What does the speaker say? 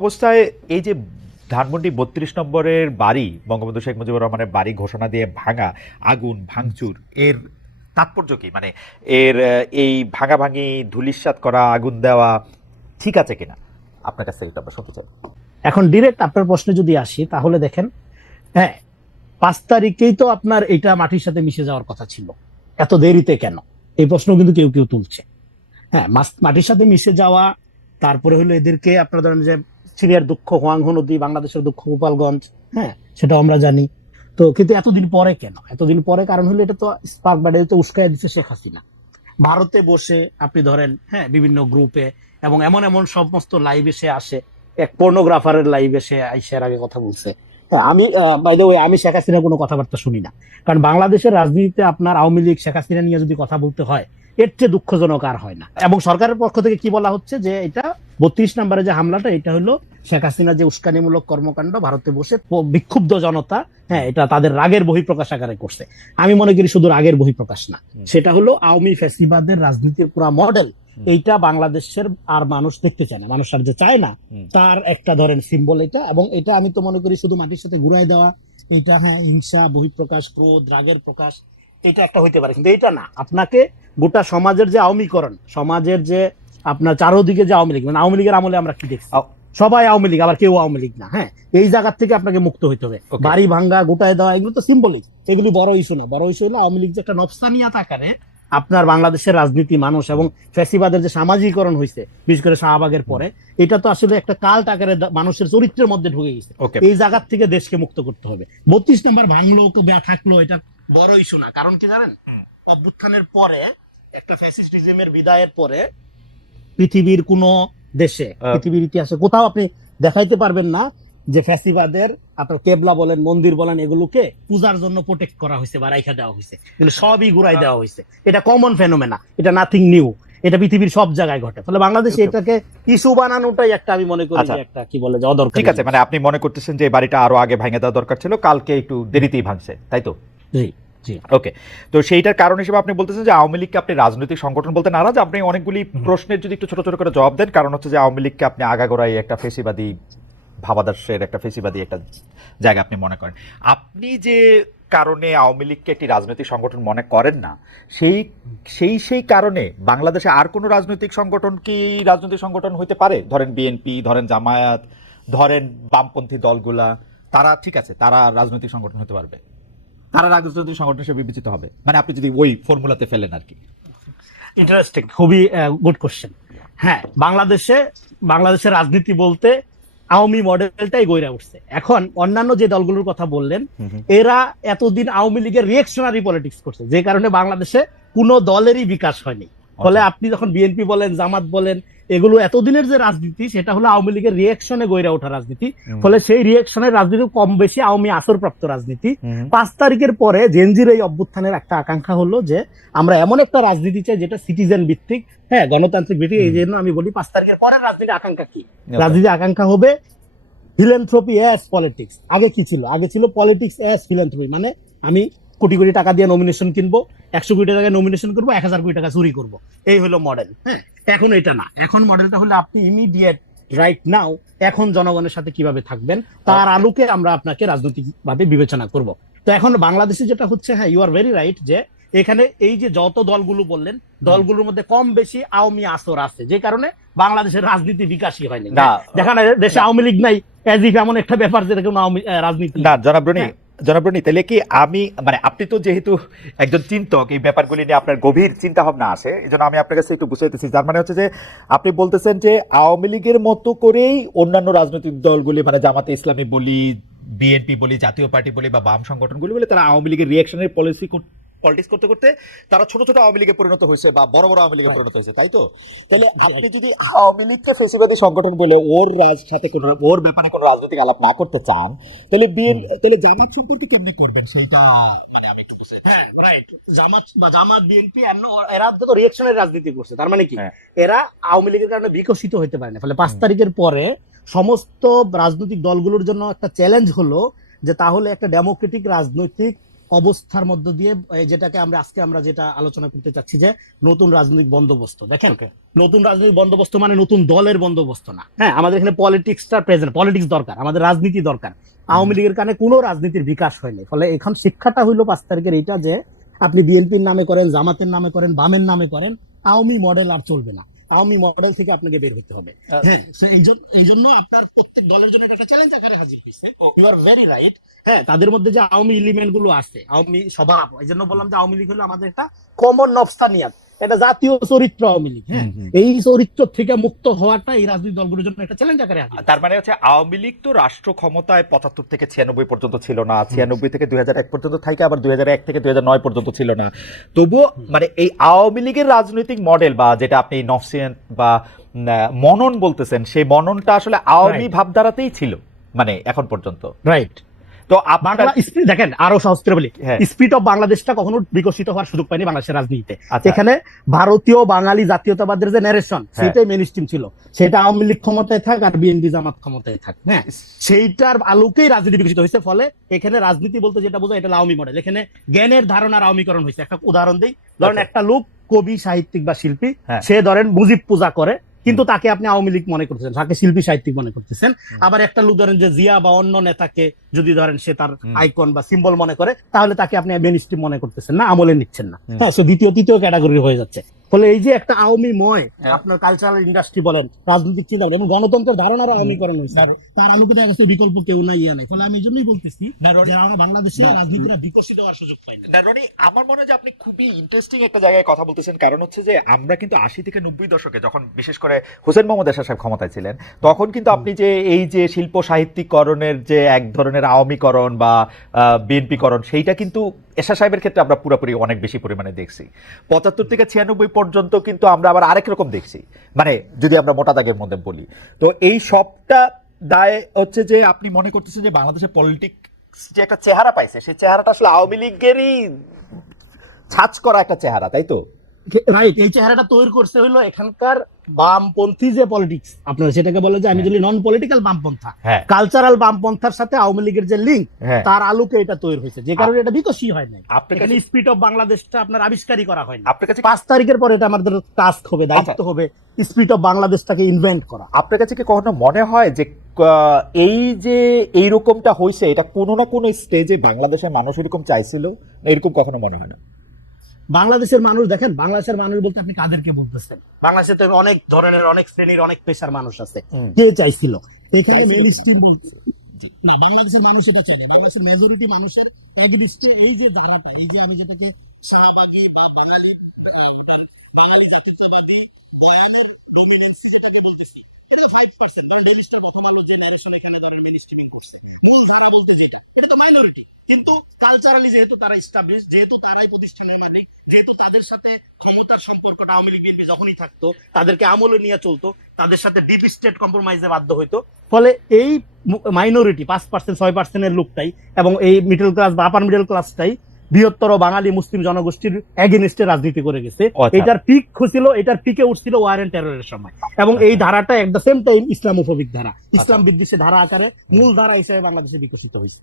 অবস্থায় এই যে ধানমন্ডি বত্রিশ নম্বরের বাড়ি, বঙ্গবন্ধু শেখ মুজিবুর রহমানের বাড়ি ঘোষণা দিয়ে ভাঙা, আগুন, ভাঙচুর, এর তাৎপর্য কি? মানে এর এই ভাঙাভাঙি ধুলিস্বাত করা, আগুন দেওয়া ঠিক আছে কিনা? আপনার কাছ থেকে আমরা শুনতে চাই। এখন ডিরেক্ট আপনার প্রশ্নে যদি আসি, তাহলে দেখেন হ্যাঁ পাঁচ তারিখেই তো আপনার এটা মাটির সাথে মিশে যাওয়ার কথা ছিল। এত দেরিতে কেন? এই প্রশ্ন কিন্তু কেউ কেউ তুলছে। হ্যাঁ মাটির সাথে মিশে যাওয়া, তারপরে হলো এদেরকে আপনার ধরেন যে চীনের দুঃখ, হোয়াংহো নদী, বাংলাদেশের দুঃখ, গোপালগঞ্জ হ্যাঁ সেটাও আমরা জানি। তো কিন্তু এতদিন পরে কেন? এতদিন পরে কারণ হলো এটা তো স্পার্ক ব্যাটারিতে উস্কায় দিচ্ছে শেখ হাসিনা। ভারতে বসে আপনি ধরেন হ্যাঁ বিভিন্ন গ্রুপে এবং এমন এমন সমস্ত লাইভে সে আসে। এক পর্নোগ্রাফারের লাইভে সে আইসার আগে কথা বলছে। হ্যাঁ আমি বাই দ্য ওয়ে আমি শেখ হাসিনার কোনো কথাবার্তা শুনি না। কারণ বাংলাদেশের রাজনীতিতে আপনার আওয়ামী লীগ, শেখ হাসিনা নিয়ে যদি কথা বলতে হয়, এর চেয়ে দুঃখজনক আর হয় না। এবং সরকারের পক্ষ থেকে কি বলা হচ্ছে যে এটা বত্রিশ নম্বরে যে হামলাটা এটা হলো শেখ হাসিনা যে উস্কানিমূলক কর্মকাণ্ড ভারতে বসে বিক্ষুব্ধ জনতা হ্যাঁ এটা তাদের রাগের বহিঃপ্রকাশ আকারে করছে। আমি মনে করি শুধু রাগের বহিঃপ্রকাশ না। সেটা হলো আওয়ামী ফ্যাসিবাদের রাজনীতির পুরা মডেল। এইটা বাংলাদেশের আর মানুষ দেখতে চায় না। মানুষ আর যে চায় না তার একটা ধরেন সিম্বল এটা। এবং এটা আমি তো মনে করি শুধু মাটির সাথে ঘুরাই দেওয়া। এটা হ্যাঁ হিংসা বহিঃপ্রকাশ ক্রোধ রাগের প্রকাশ এটা একটা হইতে পারে। কিন্তু এটা না। আপনাকে গোটা সমাজের যে আওয়ামীকরণ সমাজের যে আপনার চারোদিকে যে আওয়ামী লীগ মানে আওয়ামী লীগের আমলে আমরা কি দেখছি? সবাই আওয়ামী লীগ আবার কেউ আওয়ামী লীগ না হ্যাঁ? এই জায়গার থেকে আপনাকে মুক্ত হইতে হবে। বাড়ি ভাঙ্গা গোটায় দেওয়া এগুলো তো সিম্বলিক এগুলি বড় ইস্যু না। বড় ইস্যু হলো আওয়ামী লীগ যে একটা নফসানিয়াত আকারে আপনার বাংলাদেশের রাজনীতি মানুষ এবং ফ্যাসিবাদের যে সামাজিকরণ হয়েছে বিশেষ করে শাহবাগের পরে এটা তো আসলে একটা কাল্ট আকারে দা- মানুষের চরিত্রের মধ্যে ঢুকে গেছে। এই জায়গার থেকে দেশকে মুক্ত করতে হবে। বত্রিশ নাম্বার ভাঙলো বা থাকল এটা বড় ইস্যু না। কারণ কি জানেন? অভ্যুত্থানের পরে একটা ফ্যাসিস্ট রিজিমের বিদায়ের পরে পৃথিবীর কোন দেশে পৃথিবীর ইতিহাসে কোথাও আপনি দেখাইতে পারবেন না যে ফ্যাসিবাদের আপনার কেবলা বলেন মন্দির বলেন এগুলোকে পূজার জন্য প্রোটেক্ট করা হয়েছে বা রাইখা দেওয়া হয়েছে। এগুলো সবই ঘুরাই দেওয়া হয়েছে। এটা কমন ফেনোমেনা এটা নাথিং নিউ এটা পৃথিবীর সব জায়গায় ঘটে। ফলে বাংলাদেশে এটাকে ইস্যু বানানোটাই একটা আমি মনে করি আচ্ছা। একটা কি বলে যে অদরকারি। ঠিক আছে মানে আপনি মনে করতেছেন যে বাড়িটা আরও আগে ভাঙে দেওয়া দরকার ছিল কালকে একটু দেরিতেই ভাঙছে তাই তো? জি। ওকে তো সেইটার কারণ হিসেবে আপনি বলতেছেন যে আওয়ামী লীগকে আপনি রাজনৈতিক সংগঠন বলতে নারাজ। আপনি অনেকগুলি প্রশ্নের যদি একটু ছোট ছোট করে জবাব দেন কারণ হচ্ছে যে আওয়ামী লীগকে আপনি আগাগোড়াই একটা ফেসিবাদী ভাবাদর্শের একটা ফেসিবাদী একটা জায়গা আপনি মনে করেন। আপনি যে কারণে আওয়ামী লীগকে একটি রাজনৈতিক সংগঠন মনে করেন না সেই সেই সেই কারণে বাংলাদেশে আর কোনো রাজনৈতিক সংগঠন কি রাজনৈতিক সংগঠন হইতে পারে? ধরেন বিএনপি ধরেন জামায়াত ধরেন বামপন্থী দলগুলা তারা ঠিক আছে তারা রাজনৈতিক সংগঠন হতে পারবে। তারা রাজনৈতিক সংগঠন হিসেবে বিবেচিত হবে। মানে আপনি যদি ওই ফর্মুলাতে ফেলেন আর কি। ইন্টারেস্টিং খুবই গুড কোশ্চেন হ্যাঁ বাংলাদেশে বাংলাদেশের রাজনীতি বলতে আওয়ামী মডেলটাই গইরা উঠছে। এখন অন্যান্য যে দলগুলোর কথা বললেন এরা এতদিন আওয়ামী লীগের রিয়েকশনারি পলিটিক্স করছে। যে কারণে বাংলাদেশে কোনো দলেরই বিকাশ হয়নি। ফলে আচ্ছা। আপনি যখন বিএনপি বলেন জামাত বলেন এগুলো এতদিনের যে রাজনীতি সেটা হলো আওয়ামী লীগের রিয়েকশনে গইরা ওঠা রাজনীতি। ফলে সেই রিয়েকশনের রাজনীতি কম বেশি আওয়ামী আসরপ্রাপ্ত রাজনীতি। পাঁচ তারিখের পরে জেনজির এই অভ্যুত্থানের একটা আকাঙ্ক্ষা হলো যে আমরা এমন একটা রাজনীতি চাই যেটা সিটিজেন ভিত্তিক হ্যাঁ গণতান্ত্রিক ভিত্তিক এই জন্য আমি বলি পাঁচ তারিখের পরের রাজনীতি আকাঙ্ক্ষা কি? রাজনীতি আকাঙ্ক্ষা হবে ফিলেন্থ্রপি অ্যাস পলিটিক্স আগে কি ছিল? আগে ছিল পলিটিক্স অ্যাস ফিলেন্থ্রপি মানে আমি কোটি কোটি টাকা দিয়ে নমিনেশন কিনবো একশো কোটি টাকা নমিনেশন করব এক হাজার কোটি টাকা চুরি করব। এই হলো মডেল হ্যাঁ? এখন এটা না। এখন মডেলটা হলো আপনি ইমিডিয়েট রাইট নাও এখন জনগণের সাথে কীভাবে থাকবেন তার আলোকে আমরা আপনাকে রাজনৈতিকভাবে বিবেচনা করব। তো এখন বাংলাদেশে যেটা হচ্ছে হ্যাঁ ইউ আর ভেরি রাইট যে এখানে এই যে যত দলগুলো বললেন দলগুলোর মধ্যে কম বেশি আওয়ামী আসর আছে যে কারণে বাংলাদেশের রাজনীতি বিকাশই হয়নি। দেখা না দেশে আওয়ামী লীগ নাই ইফ এমন একটা ব্যাপার যেটা কোনো রাজনীতি না জনাব হ্যাঁ। তাহলে কি আমি মানে আপনি তো যেহেতু একজন চিন্তক, এই ব্যাপারগুলি নিয়ে আপনার গভীর চিন্তা ভাবনা আসে এই জন্য আমি আপনার কাছে একটু বুঝাইতেছি যার মানে হচ্ছে যে আপনি বলতেছেন যে আওয়ামী লীগের মতো করেই অন্যান্য রাজনৈতিক দলগুলি মানে জামাতে ইসলামী বলি, বিএনপি বলি, জাতীয় পার্টি বলি বা বাম সংগঠনগুলি বলি, তারা আওয়ামী লীগের রিয়াকশনের পলিসি পলিটিক্স করতে করতে তারা ছোট ছোট আওয়ামী লীগে পরিণত হয়েছে বা বড় বড় আওয়ামী লীগে পরিণত হয়েছে তাই তো? তাহলে আপনি যদি আওয়ামী লীগকে ফেসিবাদী সংগঠন বলে ওর রাজ সাথে কোনো ওর ব্যাপারে কোনো রাজনৈতিক আলাপ না করতে চান তাহলে বিএন তাহলে জামাত সম্পর্কে কেমনে করবেন? সেইটা মানে আমি একটু বুঝতে। হ্যাঁ রাইট জামাত বা জামাত বিএনপি এরা তো রিয়েকশনের রাজনীতি করছে তার মানে কি? হ্যাঁ। এরা আওয়ামী লীগের কারণে বিকশিত হতে পারে না। ফলে পাঁচ। তারিখের পরে সমস্ত রাজনৈতিক দলগুলোর জন্য একটা চ্যালেঞ্জ হলো যে তাহলে একটা ডেমোক্রেটিক রাজনৈতিক অবস্থার মধ্য দিয়ে যেটাকে আমরা আজকে আমরা যেটা আলোচনা করতে চাচ্ছি যে নতুন রাজনৈতিক বন্দোবস্ত। দেখেন নতুন রাজনৈতিক বন্দোবস্ত মানে নতুন দলের বন্দোবস্ত না। হ্যাঁ আমাদের এখানে পলিটিক্সটা প্রেজেন্ট পলিটিক্স দরকার আমাদের রাজনীতি দরকার। আওয়ামী লীগের কারণে কোনো রাজনীতির বিকাশ হয়নি। ফলে এখন শিক্ষাটা হইল পাঁচ তারিখের এইটা যে আপনি বিএনপির নামে করেন জামাতের নামে করেন বামের নামে করেন আওয়ামী মডেল আর চলবে না। আওয়ামী মডেল থেকে আপনাকে বের হইতে হবে। হ্যাঁ এই জন্য এই জন্য আপনার প্রত্যেক দলের জন্য এটা একটা চ্যালেঞ্জ আকারে হাজির হয়েছে ইউ আর ভেরি রাইট হ্যাঁ তাদের মধ্যে যে আওয়ামী ইলিমেন্টগুলো আছে আওয়ামী স্বভাব এই জন্য বললাম যে আওয়ামী লীগ হলো আমাদের একটা কমন নবস্থানিয়াত এটা জাতীয় চরিত্র আওয়ামী লীগ হ্যাঁ। এই চরিত্র থেকে মুক্ত হওয়াটা এই রাজনৈতিক দলগুলোর জন্য একটা চ্যালেঞ্জ আকারে তার মানে হচ্ছে আওয়ামী লীগ তো রাষ্ট্র ক্ষমতায় পঁচাত্তর থেকে ছিয়ানব্বই পর্যন্ত ছিল না ছিয়ানব্বই থেকে দুই এক পর্যন্ত থাকে আবার দুই এক থেকে দুই নয় পর্যন্ত ছিল না। তবুও মানে এই আওয়ামী লীগের রাজনৈতিক মডেল বা যেটা আপনি নফসিয়ান বা মনন বলতেছেন সেই মননটা আসলে আওয়ামী ভাবধারাতেই ছিল মানে এখন পর্যন্ত। রাইট তো আপনার বাংলা স্পিড দেখেন আরও সহজ করে বলি হ্যাঁ। স্পিড অফ বাংলাদেশটা কখনো বিকশিত হওয়ার সুযোগ পায়নি বাংলাদেশের রাজনীতিতে আচ্ছা। এখানে ভারতীয় বাঙালি জাতীয়তাবাদের যে ন্যারেশন। সেটাই মেন স্ট্রিম ছিল সেটা আওয়ামী লীগ ক্ষমতায় থাক আর বিএনপি জামাত ক্ষমতায় থাক হ্যাঁ সেইটার আলোকেই রাজনীতি বিকশিত হয়েছে ফলে এখানে রাজনীতি বলতে যেটা বোঝায় এটা আওয়ামী মডেল এখানে জ্ঞানের ধারণার আওয়ামীকরণ হয়েছে একটা উদাহরণ দেই ধরেন আচ্ছা। একটা লোক কবি সাহিত্যিক বা শিল্পী হ্যাঁ। সে ধরেন মুজিব পূজা করে কিন্তু তাকে আপনি আওয়ামী লীগ মনে করতেছেন তাকে শিল্পী সাহিত্যিক মনে করতেছেন। আবার একটা লোক ধরেন যে জিয়া বা অন্য নেতাকে যদি ধরেন সে তার আইকন বা সিম্বল মনে করে তাহলে তাকে আপনি মেনিস্ট্রি মনে করতেছেন না আমলে নিচ্ছেন না। হ্যাঁ সে দ্বিতীয় তৃতীয় ক্যাটাগরি হয়ে যাচ্ছে। ফলে এই যে একটা আওয়ামী ময় হ্যাঁ। আপনার কালচারাল ইন্ডাস্ট্রি বলেন রাজনৈতিক চিন্তা বলেন এবং গণতন্ত্রের ধারণারও আওয়ামীকরণ হয়েছে। তার আলোকে দেখা গেছে বিকল্প কেউ নাই ইয়া নাই। ফলে আমি এই জন্যই বলতেছি না, বাংলাদেশে না, রাজনীতিটা বিকশিত হওয়ার সুযোগ পাইনি না রনি আমার মনে হয় যে আপনি খুবই ইন্টারেস্টিং একটা জায়গায় কথা বলতেছেন। কারণ হচ্ছে যে আমরা কিন্তু আশি থেকে নব্বই দশকে যখন বিশেষ করে হোসেন মোহাম্মদ এরশাদ সাহেব ক্ষমতায় ছিলেন তখন কিন্তু আপনি যে এই যে শিল্প সাহিত্যিকরণের যে এক ধরনের আওয়ামীকরণ বা বিএনপিকরণ সেইটা কিন্তু এরশাদ সাহেবের ক্ষেত্রে আমরা পুরোপুরি অনেক বেশি পরিমাণে দেখছি। পঁচাত্তর থেকে ছিয়ানব্বই পর্যন্ত কিন্তু আমরা আবার আরেক রকম দেখছি। মানে যদি আমরা মোটা দাগের মধ্যে বলি। তো এই সবটা দায় হচ্ছে যে আপনি মনে করতেছেন যে বাংলাদেশের পলিটিক্স যে একটা চেহারা পাইছে, সেই চেহারাটা আসলে আওয়ামী লীগেরই ছাঁচ করা একটা চেহারা, তাই তো? রাইট এই চেহারাটা তৈরি করছে হলো এখানকার বামপন্থী যে পলিটিক্স আপনারা সেটাকে বলে যে আমি হ্যাঁ। যদি নন পলিটিক্যাল বামপন্থা হ্যাঁ। কালচারাল বামপন্থার সাথে আওয়ামী লীগের যে লিঙ্ক হ্যাঁ। তার আলোকে এটা তৈরি হয়েছে। যে কারণে এটা বিকশই হয় নাই। আপনার এখানে কাছে স্পিড অফ বাংলাদেশটা আপনার আবিষ্কারই করা হয়নি আপনার কাছে পাঁচ তারিখের পরে এটা আমাদের টাস্ক হবে দায়িত্ব আচ্ছা। হবে স্পিড অফ বাংলাদেশটাকে ইনভেন্ট করা। আপনার কাছে কি কখনো মনে হয় যে এই যে এইরকমটা হয়েছে এটা কোনো না কোনো স্টেজে বাংলাদেশের মানুষ এরকম চাইছিল? এরকম কখনো মনে হয় না? বাংলাদেশের মানুষ দেখেন বাংলাদেশের মানুষ বলতে আপনি কাদেরকে বলতেছেন? বাংলাদেশে তো অনেক ধরনের অনেক শ্রেণির অনেক পেশার মানুষ আছে। কে চাইছিল? এখানে মেন স্ট্রিম? বলতে না বাংলাদেশের মানুষ এটা চায়নি বাংলাদেশের মেজরিটি মানুষের এগনিস্টে এই যে ধারাটা এই যে আমি যেটাকে শাহবাগী বা বাঙালি বাঙালি জাতীয়তাবাদী বয়ানের ডোমিনেন্সি যেটাকে বলতেছি এটা তো ফাইভ পার্সেন্ট ধরেন ডেলি স্টার প্রথম আলো যে ন্যারেশন এখানে ধরেন মেন স্ট্রিমিং করছে। মূল ধারা বলতে যেটা এটা তো মাইনরিটি কিন্তু কালচারালি যেহেতু তারা স্টাবলিশ যেহেতু তারাই প্রতিষ্ঠানের মালিক যেহেতু তাদের সাথে ক্ষমতার সম্পর্কটা আওয়ামী লীগ বিএনপি যখনই থাকতো তাদেরকে আমলে নিয়ে চলতো তাদের সাথে ডিপ স্টেট কম্প্রোমাইজে বাধ্য হইতো। ফলে এই মাইনরিটি পাঁচ পার্সেন্ট ছয় পার্সেন্টের লোকটাই এবং এই মিডল ক্লাস বা আপার মিডল ক্লাসটাই বৃহত্তর বাঙালি মুসলিম জনগোষ্ঠীর এগেনিস্টে রাজনীতি করে গেছে। আচ্ছা। এটার পিক খুঁজছিল এটার পিকে উঠছিল ওয়ার এন্ড টেররের সময়। এবং এই ধারাটা এট দ্য সেম টাইম ইসলাম উপভিক ধারা। ইসলাম বিদ্বেষী ধারা আকারে মূল ধারা হিসেবে বাংলাদেশে বিকশিত হয়েছে।